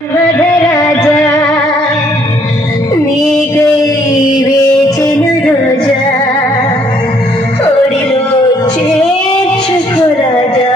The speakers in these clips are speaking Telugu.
వదరాజా నీకై వేచిన రోజా ఒడిలో చేర్చుకో రాజా.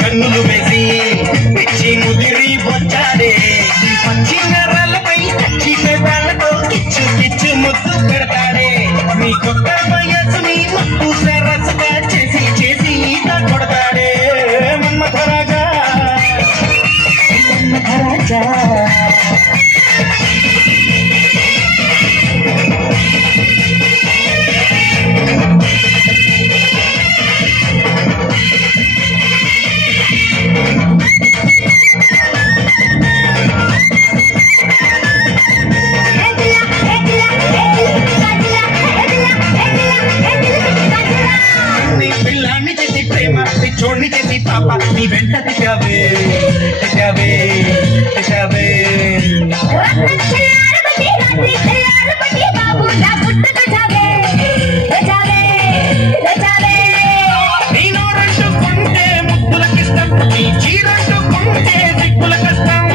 కన్నులు వేసి పిచ్చి ముదిరి బొచ్చాడే పచ్చి నెర్రలపై కచ్చి పెదాలతో కిచ్చు కిచ్చు ముద్దు పెడతాడే మీ కొత్త వయసుని మత్తు సరస్సుగా చేసి చేసి ఈత కొడతాడే మన్మథరాజా మన్మథరాజా. చోడ్ని చేసి పాప నీ వెంట తిట్టావే తిట్టావే తిట్టావే. నీ నోరంటూ కొంటే ముద్దులకిష్టం, నీ చీరంటూ కొంటే దిక్కుల కష్టం.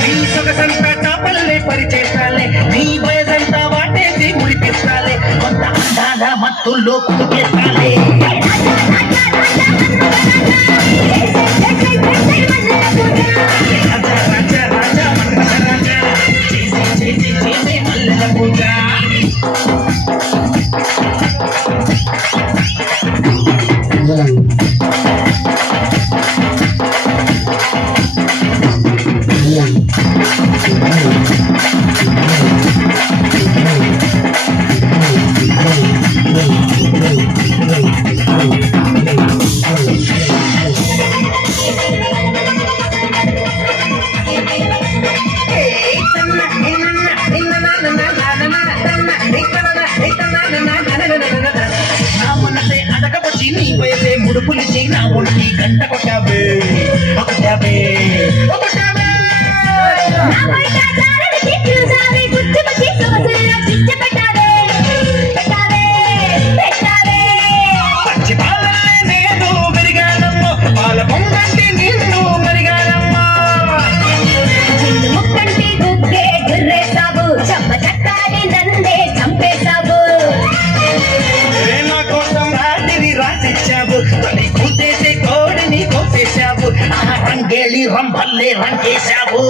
నీ సొగసంతా చాపల్లే పరిచేస్తాలే, నీ వయసంతా వాటేసి ముడిపిస్తాలే, కొంత అందాల మత్తుల్లో కుడికేస్తాలే. రాజా రాజా రాజా మన్మథరాజా చేసి చేసి చేసే మల్లెల పూజ. నా మనసే అడగబట్టి నీ వయసే ముడుపులిచి నా ఒంటి గంట కొట్టావే ఒకటావే ఒకటావే. పచ్చి పాలనే నేను పెరిగానమ్మో, పాల పొంగంటి నిన్ను మరిగానమ్మా. నా కోసం రాత్రి రాసిచ్చావు, తల్లి కూతేసే కోడిని కోసేశావు, ఆ రంగేళి రంభల్లే రంగేశావు.